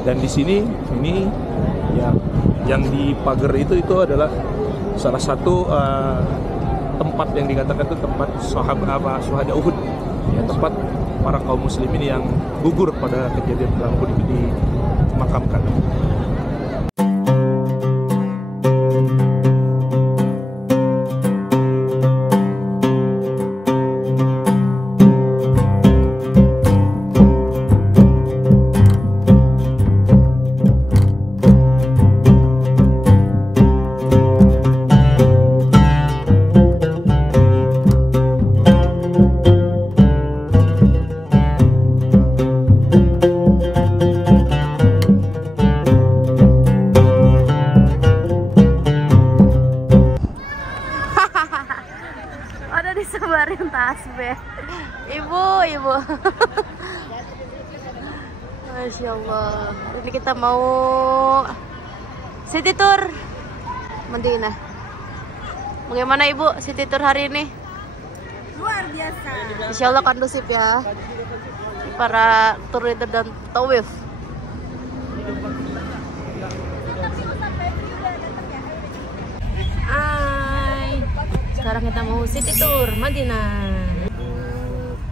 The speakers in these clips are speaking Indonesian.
Dan di sini ini yang di pagar itu adalah salah satu tempat yang dikatakan itu tempat syuhada Uhud, ya, tempat para kaum muslimin yang gugur pada kejadian perang Uhud itu dimakamkan. Ada disebarin tasbih. Ibu. Masya Allah. Ini kita mau city tour Madinah. Bagaimana Ibu city tour hari ini? Luar biasa. Insya Allah kondusif ya para tour leader dan tawif. Sekarang kita mau city tour Madinah.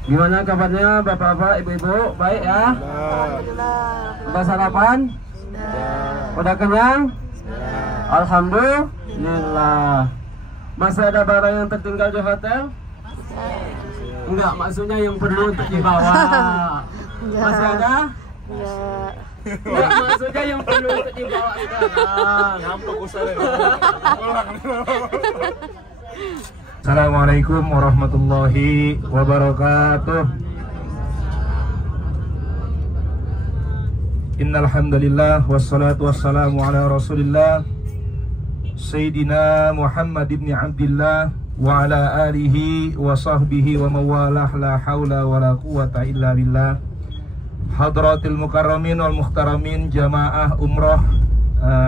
Gimana kabarnya bapak-bapak, ibu-ibu? Baik ya? Alhamdulillah. Udah sarapan? Udah kenyang? Alhamdulillah. Masih ada barang yang tertinggal di hotel? Enggak, maksudnya yang perlu untuk dibawa. Masih ada? Enggak. Enggak, maksudnya yang perlu untuk dibawa sekarang. Ngampuk usahanya. Assalamualaikum warahmatullahi wabarakatuh. Innal hamdalillah wassalatu wassalamu ala Rasulillah Sayyidina Muhammad ibn Abdillah wa ala alihi wa sahbihi wa mawalah, la hawla wa la quwata illa billah. Hadratil mukarramin wal muhtaramin, jamaah umrah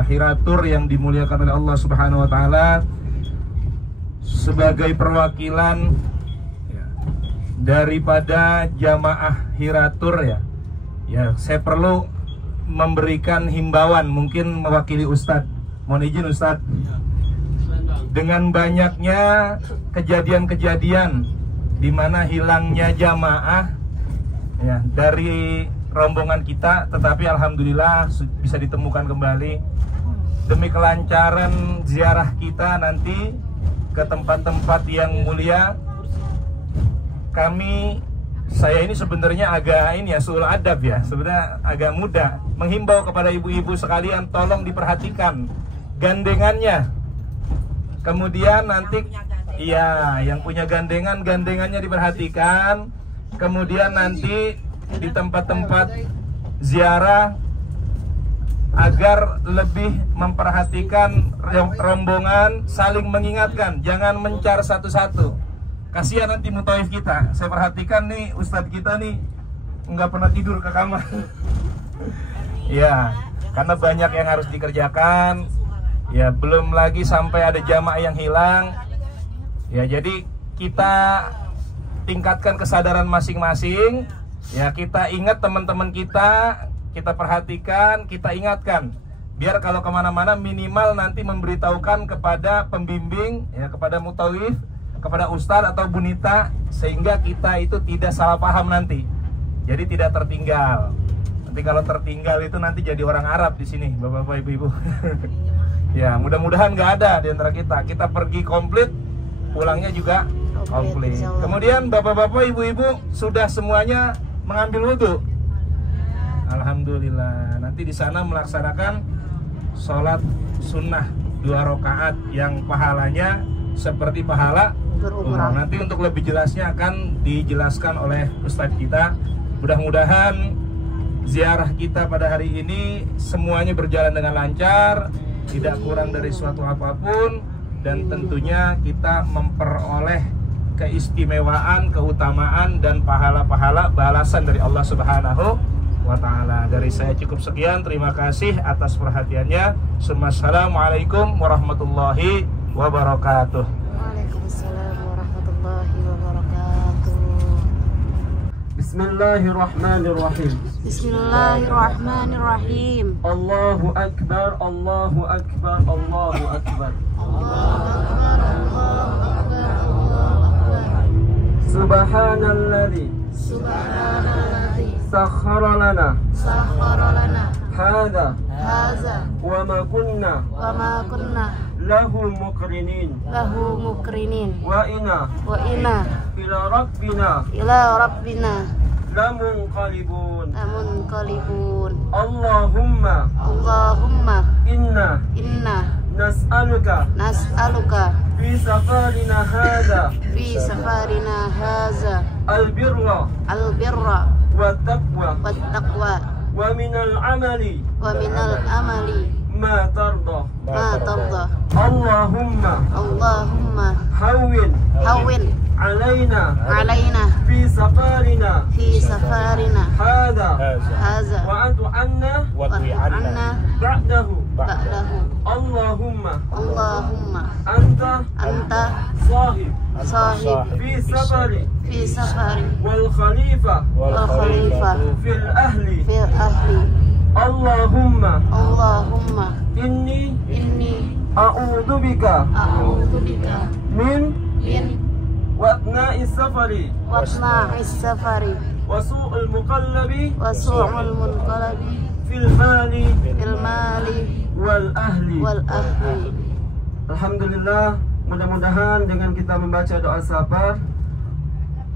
Hiratur yang dimuliakan oleh Allah Subhanahu wa taala. Sebagai perwakilan daripada jamaah Hiratur ya, saya perlu memberikan himbauan, mungkin mewakili Ustadz. Mohon izin Ustadz. Dengan banyaknya kejadian-kejadian di mana hilangnya jamaah ya dari rombongan kita, tetapi alhamdulillah bisa ditemukan kembali. Demi kelancaran ziarah kita nanti ke tempat-tempat yang mulia, saya ini sebenarnya agak suul adab ya, sebenarnya agak muda menghimbau kepada ibu-ibu sekalian, tolong diperhatikan gandengannya. Kemudian nanti yang punya gandengannya diperhatikan. Kemudian nanti di tempat-tempat ziarah agar lebih memperhatikan rombongan, saling mengingatkan, jangan mencar satu-satu. Kasihan nanti mutawif kita. Saya perhatikan nih Ustadz kita nih nggak pernah tidur ke kamar. Ya, karena banyak yang harus dikerjakan. Ya, belum lagi sampai ada jamaah yang hilang. Ya, jadi kita tingkatkan kesadaran masing-masing. Ya, kita ingat teman-teman kita perhatikan, kita ingatkan, biar kalau kemana-mana minimal nanti memberitahukan kepada pembimbing, ya, kepada mutawif, kepada ustadz atau bunita, sehingga kita itu tidak salah paham nanti, jadi tidak tertinggal. Nanti kalau tertinggal itu nanti jadi orang Arab di sini, bapak-bapak, ibu-ibu. Ya, mudah-mudahan nggak ada di antara kita pergi komplit, pulangnya juga komplit. Kemudian bapak-bapak, ibu-ibu sudah semuanya mengambil wudhu. Alhamdulillah. Nanti di sana melaksanakan sholat sunnah 2 rakaat yang pahalanya seperti pahala umrah. Nanti untuk lebih jelasnya akan dijelaskan oleh Ustadz kita. Mudah-mudahan ziarah kita pada hari ini semuanya berjalan dengan lancar, tidak kurang dari suatu apapun, dan tentunya kita memperoleh keistimewaan, keutamaan, dan pahala-pahala balasan dari Allah Subhanahu wa ta'ala. Dari saya cukup sekian, terima kasih atas perhatiannya. Assalamualaikum warahmatullahi wabarakatuh. Waalaikumsalam warahmatullahi wabarakatuh. Bismillahirrahmanirrahim. Bismillahirrahmanirrahim. Allahu Akbar, Allahu Akbar, Allahu Akbar. Subhanalladzi sakhkhara lana hadza wa ma kunna lahu muqrinin wa inna ila rabbina lamunqalibun. Allahumma inna nas'aluka fi safarina hadza albirra wat taqwa wa minal amali ma tarda. Allahumma hawwin alaina fi safarina hadza wa atu anna ba'dahu. Allahumma anta sahib fi safari wal khalifa fil ahli. Allahumma inni a'udzu bika min watna'i safari wa su'ul muqallabi fil mali wal ahli. Alhamdulillah, mudah-mudahan dengan kita membaca doa sabar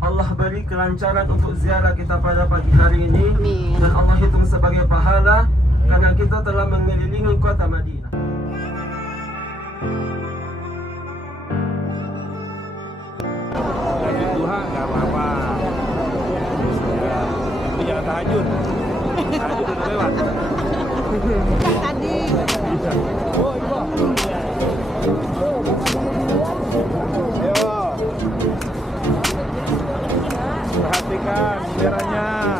Allah beri kelancaran untuk ziarah kita pada pagi hari ini. Dan Allah hitung sebagai pahala karena kita telah mengelilingi kota Madinah. Lanjut duha nggak apa-apa. Ya, tapi jangan tahajud. Tahajud udah lewat. Tadi. Oh, Ibu. Ayo. Perhatikan benderanya.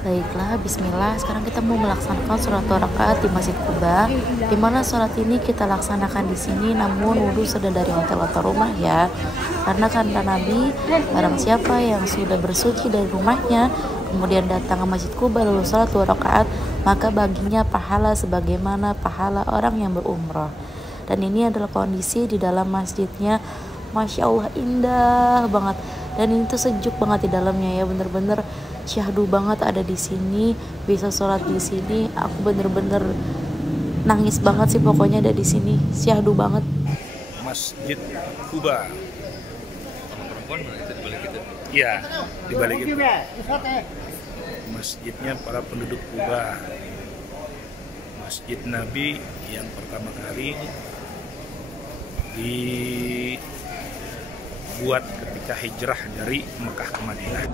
Baiklah, bismillah. Sekarang kita mau melaksanakan sholat 2 rakaat di Masjid Quba. Di mana sholat ini kita laksanakan di sini, namun wudhu sudah dari hotel atau rumah ya. Karena kata Nabi, barang siapa yang sudah bersuci dari rumahnya, kemudian datang ke Masjid Quba lalu sholat 2 rakaat, maka baginya pahala sebagaimana pahala orang yang berumrah. Dan ini adalah kondisi di dalam masjidnya. Masya Allah, indah banget. Dan ini tuh sejuk banget di dalamnya ya, bener-bener syahdu banget ada di sini, bisa sholat di sini. Aku bener-bener nangis banget sih pokoknya ada di sini, syahdu banget. Masjid Quba. Iya, di balik itu. Masjidnya para penduduk Quba. Masjid Nabi yang pertama kali dibuat ketika hijrah dari Mekah ke Madinah.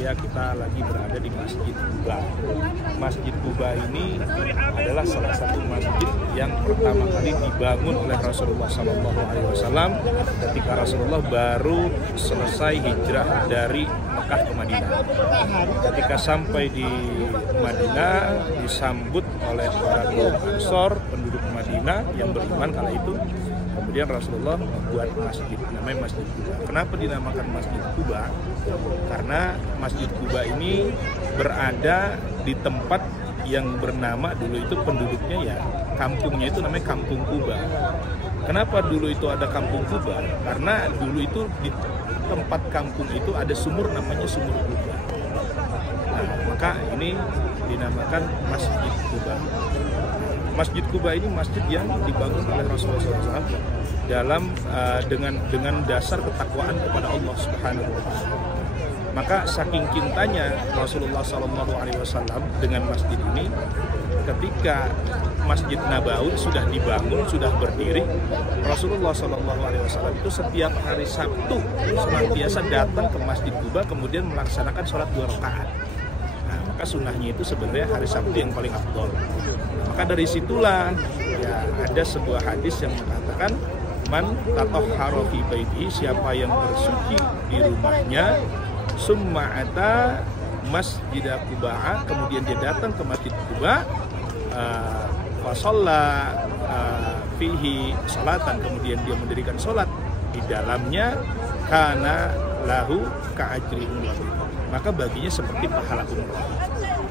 Ya, kita lagi berada di Masjid Quba. Masjid Quba ini adalah salah satu masjid yang pertama kali dibangun oleh Rasulullah SAW ketika Rasulullah baru selesai hijrah dari Mekah ke Madinah. Ketika sampai di Madinah, disambut oleh para kaum Ansor, penduduk Madinah yang beriman kala itu. Kemudian Rasulullah membuat masjid, namanya Masjid Quba. Kenapa dinamakan Masjid Quba? Karena Masjid Quba ini berada di tempat yang bernama dulu itu penduduknya ya, kampungnya itu namanya Kampung Quba. Kenapa dulu itu ada Kampung Quba? Karena dulu itu di tempat kampung itu ada sumur namanya Sumur Quba. Nah, maka ini dinamakan Masjid Quba. Masjid Quba ini masjid yang dibangun oleh Rasulullah SAW dalam dengan dasar ketakwaan kepada Allah Subhanahu wa Ta'ala. Maka saking cintanya Rasulullah SAW dengan masjid ini, ketika Masjid Nabawi sudah dibangun, sudah berdiri, Rasulullah SAW itu setiap hari Sabtu senantiasa datang ke Masjid Quba kemudian melaksanakan sholat 2 rakaat. Nah, maka sunnahnya itu sebenarnya hari Sabtu yang paling afdol. Maka dari situlah ya ada sebuah hadis yang mengatakan man tatahhara fi baitihi, siapa yang bersuci di rumahnya, summa ata Masjid Quba, kemudian dia datang ke Masjid Quba, fa shalla fihi salatan, kemudian dia mendirikan salat di dalamnya, kana lahu ka'ajri umrah, maka baginya seperti pahala umrah.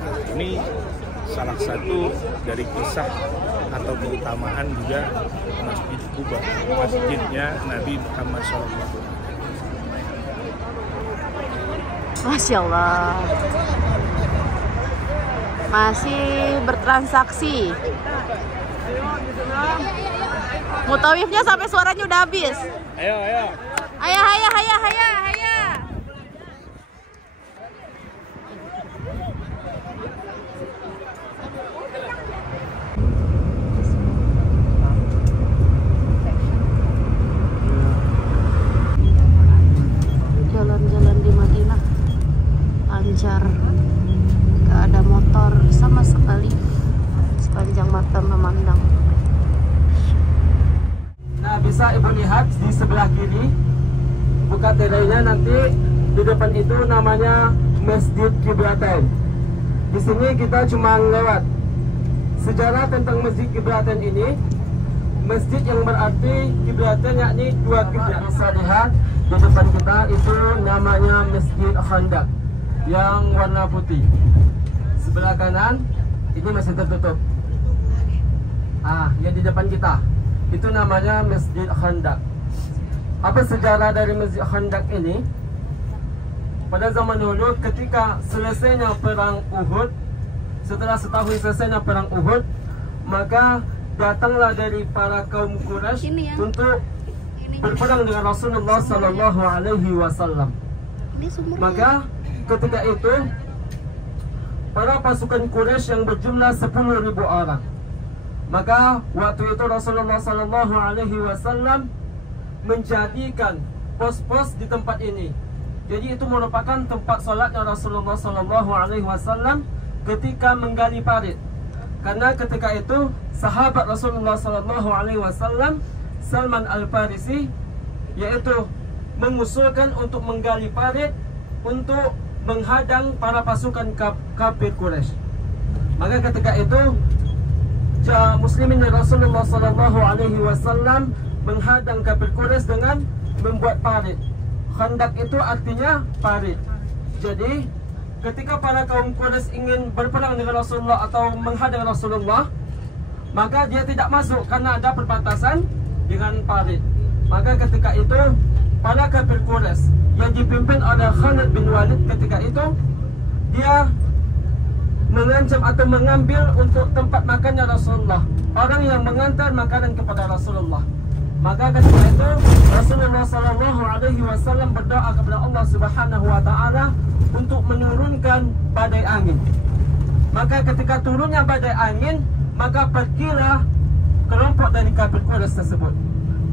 Nah, ini salah satu dari kisah atau keutamaan juga Masjid Quba, masjidnya Nabi Muhammad SAW. Masya Allah, masih bertransaksi. Mutawifnya sampai suaranya udah habis. Ayo. Hayah. Jalan-jalan di Madinah lancar, gak ada motor sama sekali sepanjang mata memandang. Nah, bisa ibu lihat di sebelah kiri, buka tendanya, nanti di depan itu namanya Masjid Qiblatan. Di sini kita cuma lewat. Sejarah tentang Masjid Qiblatan ini, masjid yang berarti Qiblatan, yakni dua kiblat. Bisa lihat di depan kita itu namanya Masjid Khandaq yang warna putih. Sebelah kanan ini masih tertutup. Yang di depan kita itu namanya Masjid Khandaq. Apa sejarah dari Masjid Khandaq ini? Pada zaman dulu ketika selesainya perang Uhud, setelah setahun selesainya perang Uhud, maka datanglah dari para kaum Quraisy untuk berperang dengan Rasulullah Sallallahu Alaihi Wasallam. Maka ketika itu para pasukan Quraisy yang berjumlah 10.000 orang. Maka waktu itu Rasulullah Sallallahu Alaihi Wasallam menjadikan pos-pos di tempat ini. Jadi itu merupakan tempat solatnya Rasulullah Sallallahu Alaihi Wasallam ketika menggali parit. Karena ketika itu sahabat Rasulullah Sallallahu Alaihi Wasallam, Salman Al-Farisi, yaitu mengusulkan untuk menggali parit untuk menghadang para pasukan kafir Quraisy. Maka ketika itu muslimin Rasulullah Sallallahu Alaihi Wasallam menghadang kafir Quraisy dengan membuat parit. Khandaq itu artinya parit. Jadi ketika para kaum Quraisy ingin berperang dengan Rasulullah atau menghadang Rasulullah, maka dia tidak masuk karena ada perbatasan dengan parit. Maka ketika itu para kafir Quraisy yang dipimpin oleh Khalid bin Walid ketika itu, dia mengancam atau mengambil untuk tempat makannya Rasulullah, orang yang mengantar makanan kepada Rasulullah. Maka ketika itu Rasulullah Sallallahu Alaihi Wasallam berdoa kepada Allah Subhanahu Wa Taala untuk menurunkan badai angin. Maka ketika turunnya badai angin, maka pergilah kelompok dari kafir Quraisy tersebut.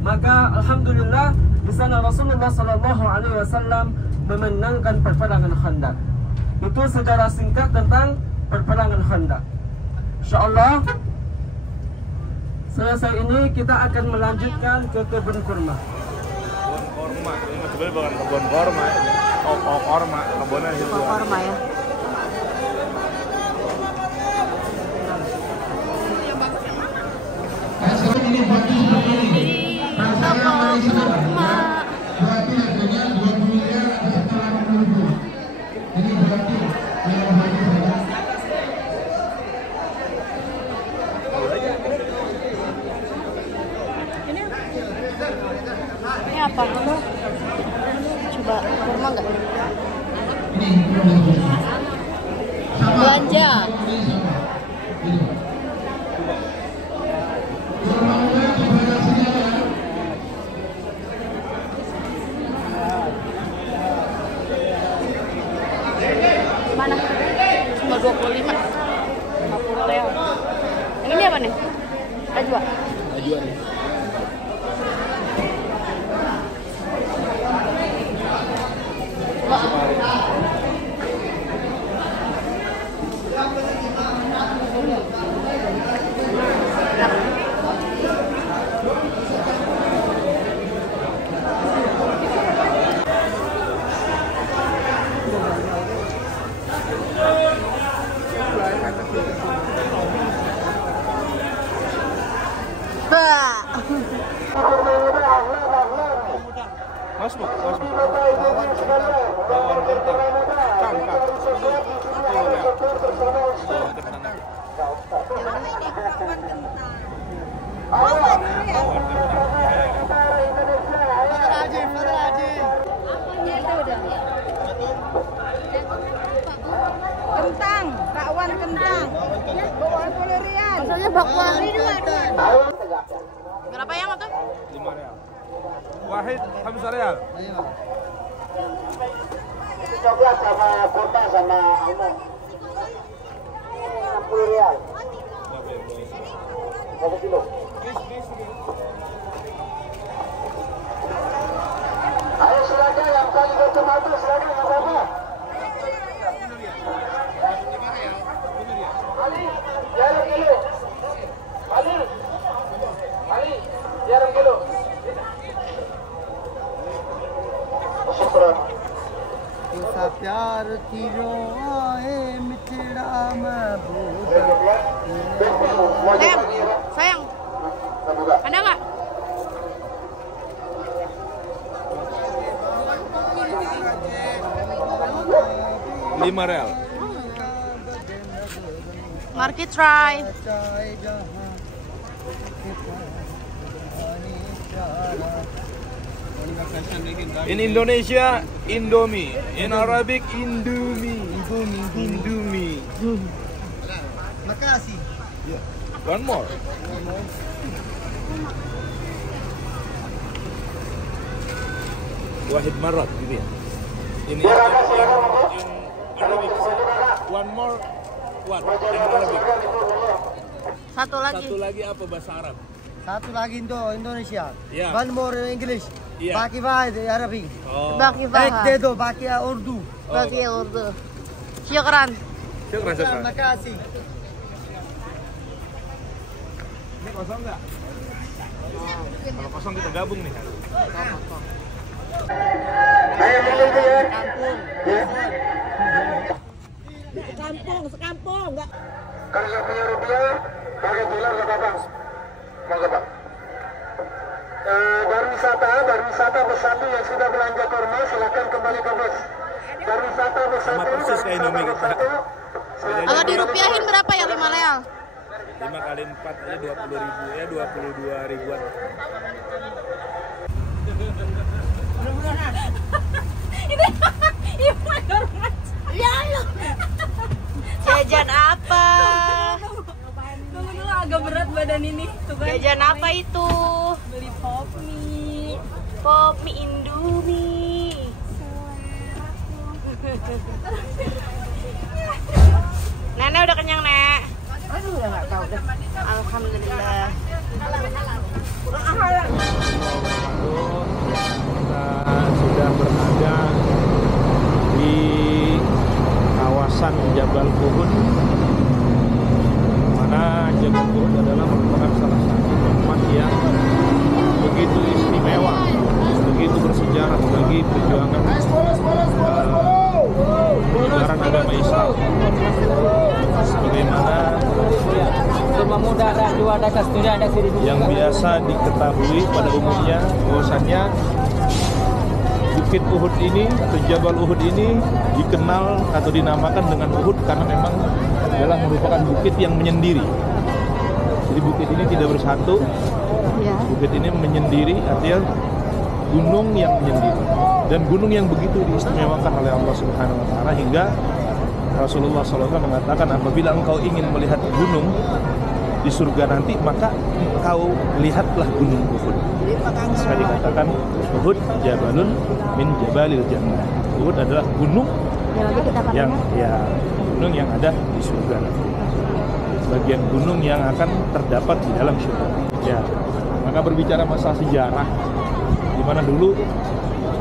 Maka alhamdulillah di sana Rasulullah Sallallahu Alaihi Wasallam memenangkan perperangan Khandaq. Itu sejarah singkat tentang perperangan Khandaq. Insyaallah selesai ini kita akan melanjutkan ke kebun kurma. Kebun kurma, ini sebenarnya bukan kebun kurma, toko kurma, kebunnya itu. Toko kurma ya. Ini apa? Coba kurma nggak? Belanja. Mana? Cuma 25. 50 real. Yang ini apa nih? Ajwa. Ajwa nih. Kentang, bakwan kentang. Bakwan polerian. Maksudnya bakwan. Berapa yang itu? 5 real. Wahid 5 real. Itu coklat sama kurma sama almond. 60 real. 1 kilo. Ayo silakan yang kali bertomato silakan nggak apa-apa. Ali, jarum kilo. Ali, jarum kilo. Syukran. ऐसा प्यार तीरो आए मिठड़ा महबूब Sayang. Ada nggak? Lima real. Market try. In Indonesia, Indomie. In Arabic, Indomie. Indomie. Makasih. One more. Wahid Marat gitu ya. Ini in Arabic. One more. What? In Arabic. Satu lagi. Satu lagi apa bahasa Arab? Satu lagi Indonesia. Yeah. One more English. Yeah. Baki Fahid Arabic. Oh. Baki Ek Fahad. de do baki Urdu. Baki Urdu. Syukran. Syukran. Makasih. Ini kosong nggak? Kalau kosong kita gabung nih. Ayo beli ya. Sekampung, enggak. Kalau nggak punya rupiah, pakai dolar nggak apa-apa. Monggo Pak. Berwisata bersatu yang sudah belanja kurma silakan kembali ke bus. Berwisata bersatu. Sama persis kayak Indomie kita. Kalau dirupiahin berapa ya 5 real? 5 kali 4 aja 20.000 ya 22 ribuan. Jajan apa? Tunggu dulu agak berat badan ini. Tuh kan. Jajan apa itu? Beli pop mie. Pop mie Indomie. Nenek udah kenyang, Nek? Aduh, udah nggak tahu dah. Alhamdulillah. Kita sudah berada di kawasan Jabal Uhud, mana Jabal Uhud adalah merupakan salah satu tempat yang begitu istimewa, begitu bersejarah bagi perjuangan penyebaran agama Islam. Sebagaimana yang biasa diketahui pada umumnya, bahwasannya Bukit Uhud ini atau Jabal Uhud ini dikenal atau dinamakan dengan Uhud karena memang adalah merupakan bukit yang menyendiri. Jadi bukit ini tidak bersatu, bukit ini menyendiri, artinya gunung yang menyendiri. Dan gunung yang begitu diistimewakan oleh Allah Subhanahu Wa Taala hingga Rasulullah SAW mengatakan, apabila engkau ingin melihat gunung di surga nanti, maka engkau lihatlah gunung Uhud. Sekali dikatakan Uhud jabalun min jabalil jannah. Uhud adalah gunung gunung yang ada di surga. Bagian gunung yang akan terdapat di dalam surga. Ya, maka berbicara masalah sejarah, di mana dulu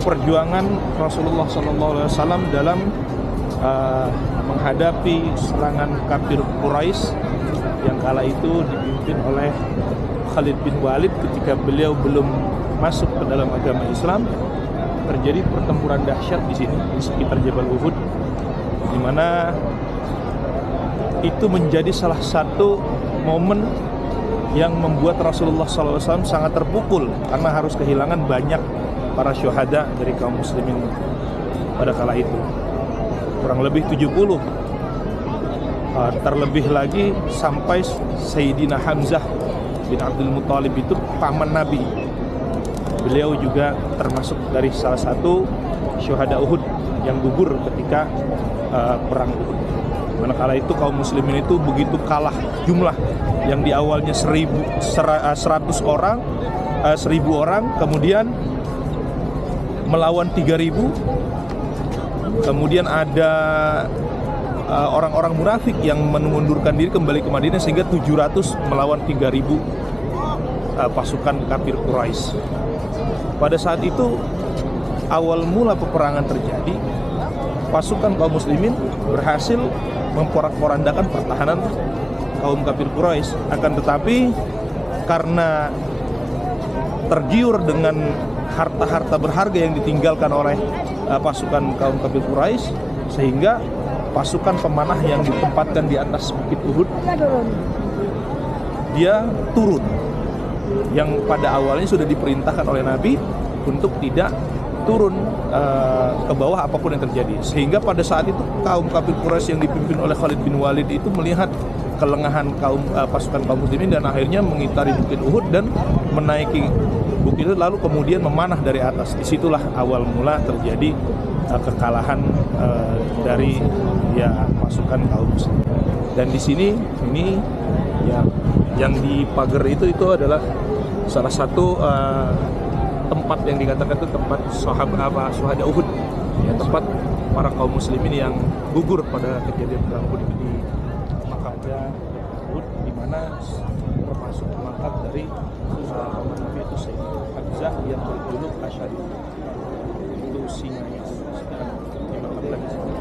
perjuangan Rasulullah SAW dalam menghadapi serangan kafir Quraisy yang kala itu dipimpin oleh Khalid bin Walid ketika beliau belum masuk ke dalam agama Islam. Terjadi pertempuran dahsyat di sini di sekitar Jabal Uhud, di mana itu menjadi salah satu momen yang membuat Rasulullah SAW sangat terpukul karena harus kehilangan banyak para syuhada dari kaum muslimin pada kala itu. Kurang lebih 70. Terlebih lagi sampai Sayyidina Hamzah bin Abdul Muthalib itu paman Nabi. Beliau juga termasuk dari salah satu syuhada Uhud yang gugur ketika perang Uhud. Manakala itu kaum muslimin itu begitu kalah jumlah, yang di awalnya 100 orang, 1000 orang, kemudian melawan 3000. Kemudian ada orang-orang munafik yang mengundurkan diri kembali ke Madinah, sehingga 700 melawan 3000 pasukan kafir Quraisy. Pada saat itu awal mula peperangan terjadi, pasukan kaum muslimin berhasil memporak-porandakan pertahanan kaum kafir Quraisy. Akan tetapi karena tergiur dengan harta-harta berharga yang ditinggalkan oleh pasukan kaum kafir Quraisy, sehingga pasukan pemanah yang ditempatkan di atas bukit Uhud dia turun, yang pada awalnya sudah diperintahkan oleh Nabi untuk tidak turun ke bawah apapun yang terjadi. Sehingga pada saat itu kaum kafir Quraisy yang dipimpin oleh Khalid bin Walid itu melihat kelengahan pasukan kaum muslimin dan akhirnya mengitari bukit Uhud dan menaiki bukit itu, lalu kemudian memanah dari atas. Disitulah awal mula terjadi kekalahan dari pasukan kaum muslimin. Dan di sini ini yang di pagar itu adalah salah satu tempat yang dikatakan itu tempat syuhada Uhud, tempat para kaum muslimin yang gugur pada kejadian perang Uhud di makamnya Uhud, di mana termasuk makam dari paman Nabi itu Sayyidina Hamzah yang berjuluk Asyhadu, itu singanya dimakamkan di sini.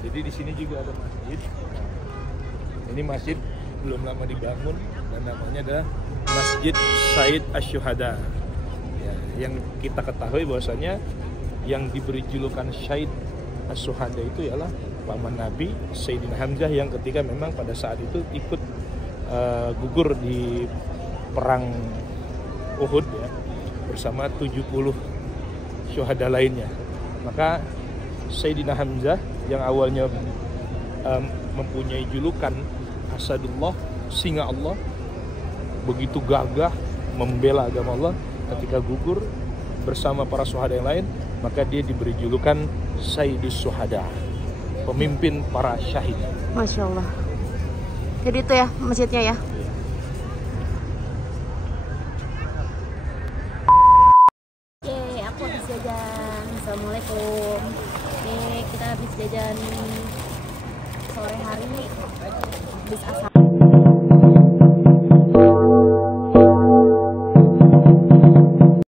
Jadi di sini juga ada masjid. Ini masjid belum lama dibangun dan namanya adalah Masjid Said Asy-Syuhada. Yang kita ketahui bahwasanya yang diberi julukan Said Asy-Syuhada itu ialah paman Nabi Sayyidina Hamzah, yang ketika memang pada saat itu ikut gugur di perang Uhud bersama 70 syuhada lainnya. Maka Sayyidina Hamzah yang awalnya mempunyai julukan Asadullah, singa Allah, begitu gagah membela agama Allah, ketika gugur bersama para syuhada yang lain, maka dia diberi julukan Sayyidus Syuhada, pemimpin para syahid. Masya Allah. Jadi itu ya masjidnya ya. Yeay, aku habis jajan. Assalamualaikum. Nih kita habis jajan sore hari, habis asar.